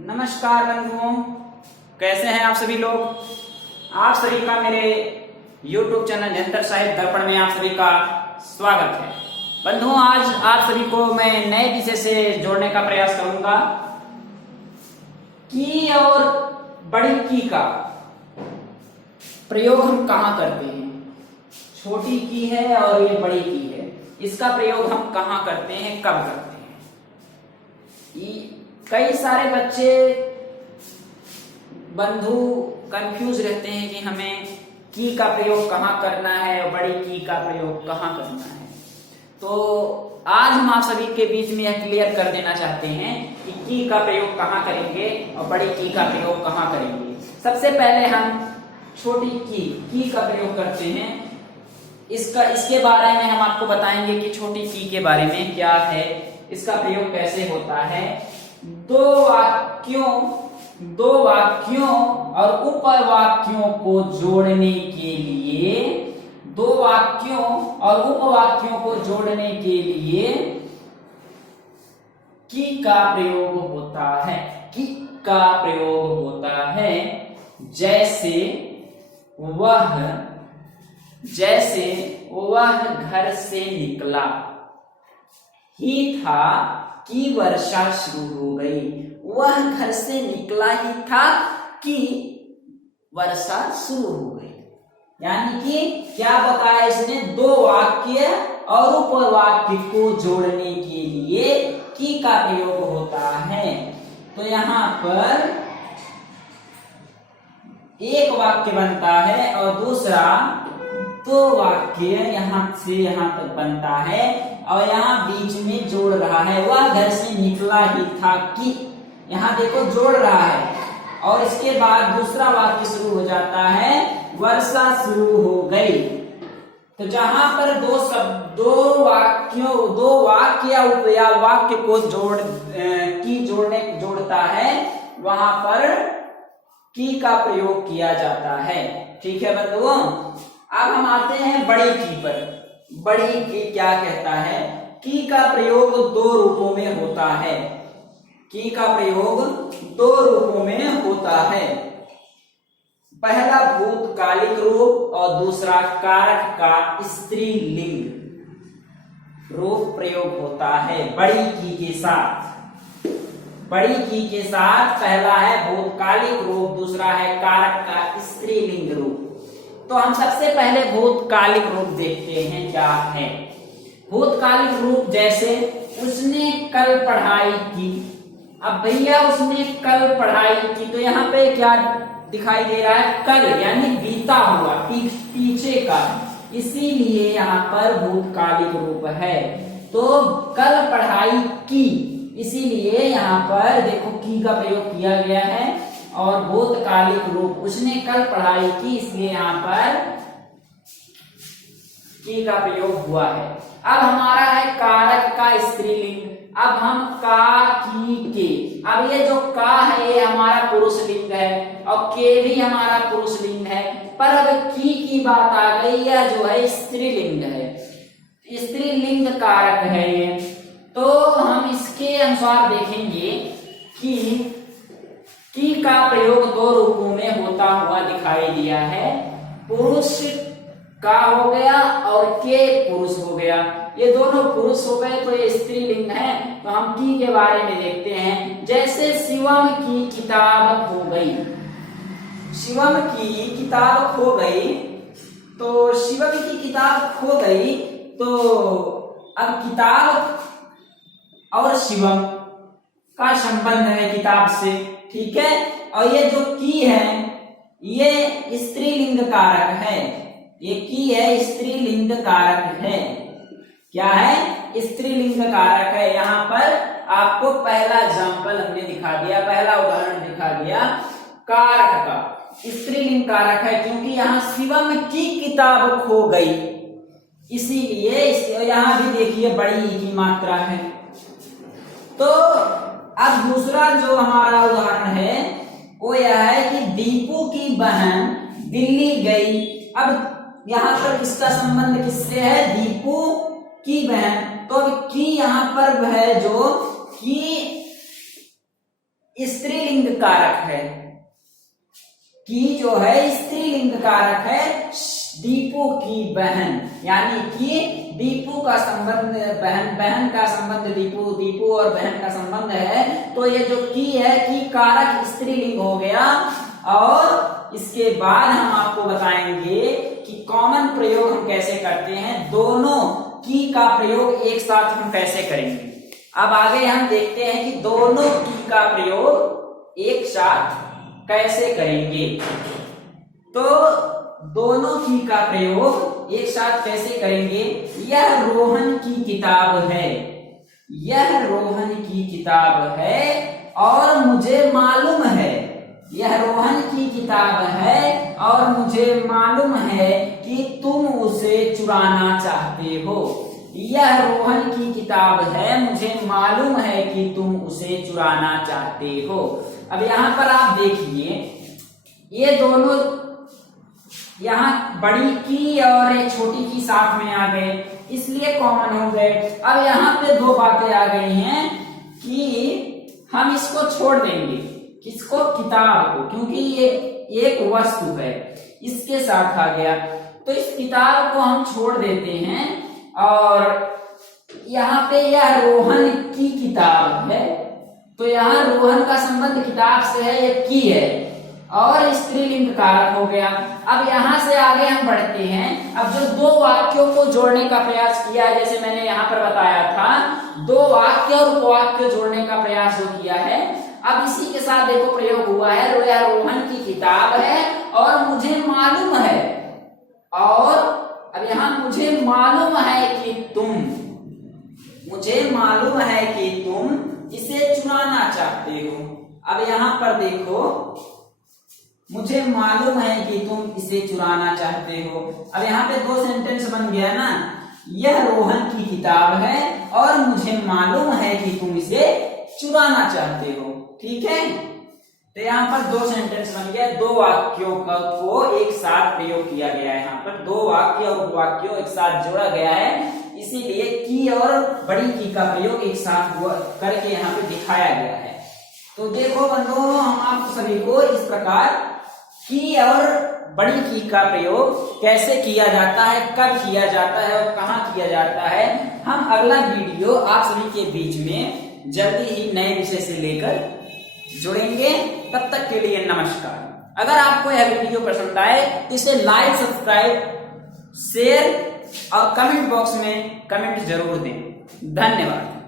नमस्कार बंधुओं, कैसे हैं आप सभी लोग। आप सभी का मेरे YouTube चैनल निरंतर साहित्य दर्पण में आप सभी का स्वागत है। बंधुओं, आज आप सभी को मैं नए विषय से जोड़ने का प्रयास करूंगा। की और बड़ी की का प्रयोग हम कहाँ करते हैं। छोटी की है और ये बड़ी की है, इसका प्रयोग हम कहाँ करते हैं, कब करते हैं। कई सारे बच्चे बंधु कंफ्यूज रहते हैं कि हमें की का प्रयोग कहाँ करना है और बड़ी की का प्रयोग कहाँ करना है। तो आज हम आप सभी के बीच में यह क्लियर कर देना चाहते हैं कि की का प्रयोग कहाँ करेंगे और बड़ी की का प्रयोग कहाँ करेंगे। सबसे पहले हम छोटी की का प्रयोग करते हैं। इसके बारे में हम आपको बताएंगे कि छोटी की के बारे में क्या है, इसका प्रयोग कैसे होता है। दो वाक्यों और उपवाक्यों को जोड़ने के लिए, दो वाक्यों और उपवाक्यों को जोड़ने के लिए की का प्रयोग होता है। की का प्रयोग होता है। जैसे वह घर से निकला ही था कि वर्षा शुरू हो गई। वह घर से निकला ही था कि वर्षा शुरू हो गई। यानी कि क्या बताया इसने, दो वाक्य और उपवाक्य को जोड़ने के लिए की का प्रयोग होता है। तो यहाँ पर एक वाक्य बनता है और दूसरा दो वाक्य यहां से यहां तक बनता है और यहाँ बीच में जोड़ रहा है। वह घर से निकला ही था कि, यहाँ देखो जोड़ रहा है और इसके बाद दूसरा वाक्य शुरू हो जाता है, वर्षा शुरू हो गई। तो जहां पर दो वाक्य या वाक्य को जोड़ता है, वहां पर की का प्रयोग किया जाता है। ठीक है बंधुओं, अब हम आते हैं बड़ी की पर। बड़ी की क्या कहता है। की का प्रयोग दो रूपों में होता है। की का प्रयोग दो रूपों में होता है। पहला भूतकालिक रूप और दूसरा कारक का स्त्रीलिंग रूप प्रयोग होता है बड़ी की के साथ। बड़ी की के साथ पहला है भूतकालिक रूप, दूसरा है कारक का स्त्रीलिंग रूप। तो हम सबसे पहले भूतकालिक रूप देखते हैं क्या है। भूतकालिक रूप जैसे उसने कल पढ़ाई की। अब भैया उसने कल पढ़ाई की, तो यहाँ पे क्या दिखाई दे रहा है, कल यानी बीता हुआ, पीछे का, इसीलिए यहाँ पर भूतकालिक रूप है। तो कल पढ़ाई की, इसीलिए यहाँ पर देखो की का प्रयोग किया गया है। और भूतकालिक रूप उसने कल पढ़ाई की, इसलिए यहाँ पर की का प्रयोग हुआ है। अब हमारा है कारक का स्त्रीलिंग। अब हम का, की, के, अब ये जो का है ये हमारा पुरुष लिंग है और के भी हमारा पुरुष लिंग है, पर अब की बात आ गई, यह जो है स्त्रीलिंग है, स्त्रीलिंग कारक है ये। तो हम इसके अनुसार देखेंगे कि की का प्रयोग दो रूपों में होता हुआ दिखाई दिया है। पुरुष का हो गया और के पुरुष हो गया। ये दोनों पुरुष हो गए तो ये स्त्रीलिंग है। तो हम की के बारे में देखते हैं। जैसे शिवम की किताब खो गई। शिवम की किताब खो गई, तो शिवम की किताब खो गई, तो अब किताब और शिवम का संबंध है किताब से। ठीक है, और ये जो की है ये स्त्रीलिंग कारक है। ये की है स्त्रीलिंग कारक है। क्या है, स्त्रीलिंग कारक है। यहाँ पर आपको पहला एग्जाम्पल हमने दिखा दिया, पहला उदाहरण दिखा दिया कारक का। स्त्रीलिंग कारक है क्योंकि यहाँ शिवम की किताब खो गई, इसीलिए यहाँ भी देखिए बड़ी की मात्रा है। तो अब दूसरा जो हमारा उदाहरण है वो यह है कि दीपू की बहन दिल्ली गई। अब यहाँ पर इसका संबंध किससे है, दीपू की बहन। तो अब की यहाँ पर है जो कि स्त्रीलिंग कारक है, की जो है स्त्रीलिंग कारक है, दीपू की बहन, यानी कि दीपू का संबंध बहन का संबंध दीपू और बहन का संबंध है, तो ये जो की है की कारक स्त्रीलिंग हो गया। और इसके बाद हम आपको बताएंगे कि कॉमन प्रयोग हम कैसे करते हैं, दोनों की का प्रयोग एक साथ हम कैसे करेंगे। अब आगे हम देखते हैं कि दोनों की का प्रयोग एक साथ कैसे करेंगे। तो दोनों की का प्रयोग एक साथ कैसे करेंगे। यह रोहन की किताब है, यह रोहन की किताब है और मुझे मालूम है, यह रोहन की किताब है और मुझे मालूम है कि तुम उसे चुराना चाहते हो। यह रोहन की किताब है, मुझे मालूम है कि तुम उसे चुराना चाहते हो। अब यहाँ पर आप देखिए, ये दोनों यहाँ बड़ी की और एक छोटी की साथ में आ गए, इसलिए कॉमन हो गए। अब यहाँ पे दो बातें आ गई हैं कि हम इसको छोड़ देंगे, किसको, किताब को, क्योंकि ये एक वस्तु है, इसके साथ आ गया, तो इस किताब को हम छोड़ देते हैं। और यहाँ पे यह रोहन की किताब है, तो यहाँ रोहन का संबंध किताब से है, ये की है और स्त्रीलिंग कारक हो गया। अब यहाँ से आगे हम बढ़ते हैं। अब जो दो वाक्यों को जोड़ने का प्रयास किया है, जैसे मैंने यहाँ पर बताया था, दो वाक्य और उपवाक्य जोड़ने का प्रयास जो किया है, अब इसी के साथ देखो प्रयोग हुआ है, यह रोहन की किताब है और मुझे मालूम है, और अब यहाँ मुझे मालूम है कि तुम, मुझे मालूम है कि तुम इसे चुराना चाहते हो। अब यहाँ पर देखो, मुझे मालूम है कि तुम इसे चुराना चाहते हो। अब यहाँ पे दो सेंटेंस बन गया ना, यह रोहन की किताब है और मुझे मालूम है कि तुम इसे चुराना चाहते हो, ठीक है। तो यहाँ पर दो सेंटेंस बन गया, दो वाक्यों को एक साथ प्रयोग किया गया है। यहाँ पर दो वाक्य और उपवाक्यों एक साथ जोड़ा गया है, इसीलिए की और बड़ी की का प्रयोग एक साथ करके यहाँ पे दिखाया गया है। तो देखो बंधुओं, हम आप सभी को इस प्रकार की और बड़ी की का प्रयोग कैसे किया जाता है, कब किया जाता है और कहाँ किया जाता है, हम अगला वीडियो आप सभी के बीच में जल्दी ही नए विषय से लेकर जुड़ेंगे। तब तक के लिए नमस्कार। अगर आपको यह वीडियो पसंद आए तो इसे लाइक, सब्सक्राइब, शेयर और कमेंट बॉक्स में कमेंट जरूर दें। धन्यवाद।